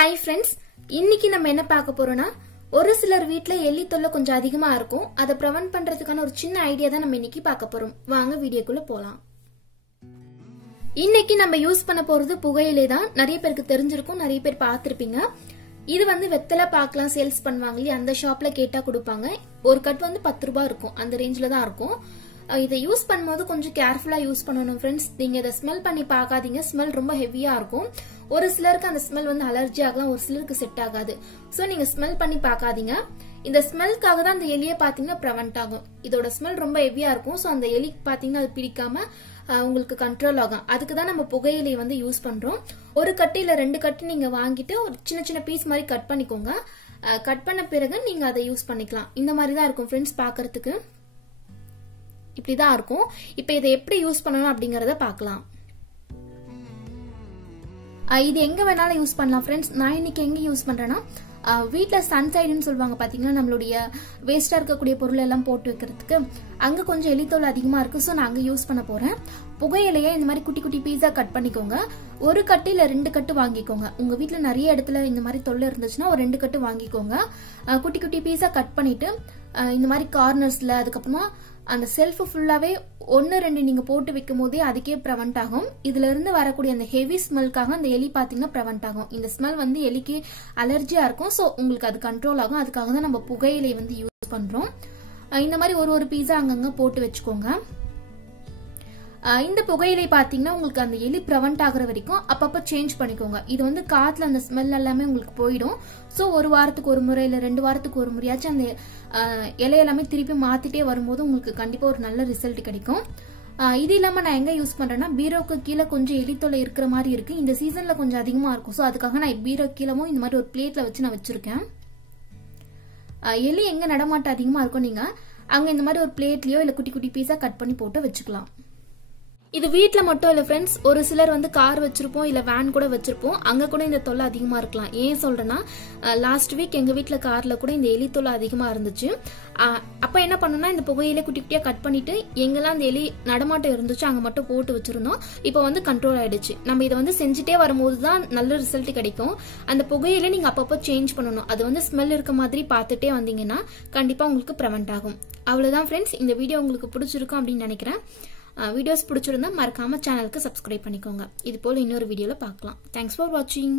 Hi friends, இன்னைக்கு நம்ம என்ன பார்க்க போறோம்னா ஒரு சிலர் வீட்ல எலி தொல்லை கொஞ்சம் அதிகமா இருக்கும். அதை பிரிவென்ட் பண்றதுக்கான ஒரு சின்ன ஐடியா தான் நம்ம இன்னைக்கு பார்க்க போறோம். வாங்க வீடியோக்குள்ள போலாம். இன்னைக்கு நம்ம யூஸ் பண்ண போறது புகையிலை தான். நிறைய பேருக்கு தெரிஞ்சிருக்கும், நிறைய பேர் பார்த்திருப்பீங்க. இது வெத்தலை பாக்கலாம் சேல்ஸ் பண்ணுவாங்க இல்லையா, அந்த ஷாப்ல கேட்டா கொடுப்பாங்க. ஒரு கட் 10 ரூபாய் இருக்கும், அந்த ரேஞ்சில தான் இருக்கும். இதை யூஸ் பண்ணும்போது கொஞ்சம் கேர்ஃபுல்லா யூஸ் பண்ணணும் ஃப்ரெண்ட்ஸ். நீங்க இதை ஸ்மெல் பண்ணி பார்க்காதீங்க, ஸ்மெல் ரொம்ப ஹெவியா இருக்கும். ஒரு சிலருக்கு அந்த ஸ்மெல் அலர்ஜி ஆகலாம், ஒரு சிலருக்கு செட் ஆகாது. சோ நீங்க ஸ்மெல் பண்ணி பார்க்காதீங்க. இந்த ஸ்மெல்க்காக தான் அந்த எலியை பாத்தீங்கன்னா பிரிவென்ட் ஆகும். இதோட ஸ்மெல் ரொம்ப ஹெவியா இருக்கும். சோ அந்த எலி பாத்தீங்கன்னா அது பிடிக்காம உங்களுக்கு கண்ட்ரோல் ஆகும். அதுக்கு தான் நம்ம புகையிலை யூஸ் பண்றோம். ஒரு கட்டு இல்ல 2 கட்டு நீங்க வாங்கிட்டு ஒரு சின்ன சின்ன பீஸ் மாதிரி கட் பண்ணிக்கோங்க. கட் பண்ண பிறகு நீங்க அதை யூஸ் பண்ணிக்கலாம். இந்த மாதிரி தான் இருக்கும் ஃப்ரெண்ட்ஸ், பாக்குறதுக்கு இப்படிதான் இருக்கும். இப்ப இதை எப்படி யூஸ் பண்ணணும் அப்படிங்கறத பார்க்கலாம். இது எங்க வேணாலும் யூஸ் பண்ணலாம் ஃப்ரெண்ட்ஸ். நான் இன்னைக்கு எங்க யூஸ் பண்றேன்னா, வீட்டுல சன்சைடுன்னு சொல்லுவாங்க பாத்தீங்கன்னா, நம்மளுடைய வேஸ்டா இருக்கக்கூடிய பொருள் எல்லாம் போட்டு வைக்கிறதுக்கு அங்க கொஞ்சம் எலித்தோல் அதிகமா இருக்கு. சோ நான் அங்க யூஸ் பண்ண போறேன். புகையிலையே இந்த மாதிரி குட்டி குட்டி பீஸா கட் பண்ணிக்கோங்க. ஒரு கட்டு இல்ல 2 கட்டு வாங்கிக்கோங்க. உங்க வீட்டுல நிறைய இடத்துல இந்த மாதிரி தொல்லை இருந்துச்சுன்னா ஒரு 2 கட்டு வாங்கிக்கோங்க. குட்டி குட்டி பீஸா கட் பண்ணிட்டு இந்த மாதிரி கார்னர்ஸ்ல, அதுக்கப்புறமா அந்த செல்ஃப் ஃபுல்லாவே 1-2 நீங்க போட்டு வைக்கும் போதே அதுக்கே பிரிவென்ட் ஆகும். இதுல இருந்து வரக்கூடிய அந்த ஹெவி ஸ்மெல்காக அந்த எலி பாத்தீங்கன்னா பிரிவென்ட் ஆகும். இந்த ஸ்மெல் எலிக்கு அலர்ஜியா இருக்கும். சோ உங்களுக்கு அது கண்ட்ரோல் ஆகும். அதுக்காக தான் நம்ம புகையிலை யூஸ் பண்றோம். இந்த மாதிரி ஒரு பீஸா அங்கங்க போட்டு வச்சுக்கோங்க. இந்த புகையிலை பாத்தீங்கன்னா உங்களுக்கு அந்த எலி பிரிவென்ட் ஆகுற வரைக்கும் அப்பப்ப சேஞ்ச் பண்ணிக்கோங்க. இது காத்துல அந்த ஸ்மெல் எல்லாமே உங்களுக்கு போயிடும். சோ ஒரு வாரத்துக்கு ஒரு முறை இல்ல 2 வாரத்துக்கு ஒரு முறையாச்சும் அந்த இலை எல்லாமே திருப்பி மாத்திட்டே வரும்போது உங்களுக்கு கண்டிப்பா ஒரு நல்ல ரிசல்ட் கிடைக்கும். இது இல்லாம நான் எங்க யூஸ் பண்றேன்னா, பீரோக்கு கீழே கொஞ்சம் எலித்தொலை இருக்கிற மாதிரி இருக்கு. இந்த சீசன்ல கொஞ்சம் அதிகமா இருக்கும். சோ அதுக்காக நான் பீரோ கீழமும் இந்த மாதிரி ஒரு பிளேட்ல வச்சு நான் வச்சிருக்கேன். எலி எங்க நடமாட்டம் அதிகமா இருக்கும், நீங்க அங்க இந்த மாதிரி ஒரு பிளேட்லயோ இல்ல குட்டி குட்டி பீஸா கட் பண்ணி போட்டு வச்சுக்கலாம். இது வீட்டுல மட்டும் இல்ல ஃப்ரெண்ட்ஸ், ஒரு சிலர் கார் வச்சிருப்போம் இல்ல வேன் கூட வச்சிருப்போம். அங்க கூட இந்த தொல்லை அதிகமா இருக்கலாம். ஏன் சொல்றேன்னா, லாஸ்ட் வீக் எங்க வீட்டுல கார்ல கூட இந்த எலி தொல்லை அதிகமா இருந்துச்சு. அப்ப என்ன பண்ணோம்னா, இந்த புகையில குட்டி குட்டியா கட் பண்ணிட்டு எங்கெல்லாம் அந்த எலி நடமாட்டம் இருந்துச்சு அங்க மட்டும் போட்டு வச்சிருந்தோம். இப்ப கண்ட்ரோல் ஆயிடுச்சு. நம்ம இதை செஞ்சுட்டே வரும்போதுதான் நல்ல ரிசல்ட் கிடைக்கும். அந்த புகையில நீங்க அப்பப்போ சேஞ்ச் பண்ணணும். அது ஸ்மெல் இருக்க மாதிரி பார்த்துட்டே வந்தீங்கன்னா கண்டிப்பா உங்களுக்கு பிரிவென்ட் ஆகும். அவ்வளவுதான் ஃப்ரெண்ட்ஸ். இந்த வீடியோ உங்களுக்கு பிடிச்சிருக்கும் அப்படின்னு நினைக்கிறேன். வீடியோஸ் பிடிச்சிருந்தா மறக்காம சேனலுக்கு சப்ஸ்கிரைப் பண்ணிக்கோங்க. இது போல இன்னொரு வீடியோல பார்க்கலாம். தேங்க்ஸ் ஃபார் வாட்சிங்.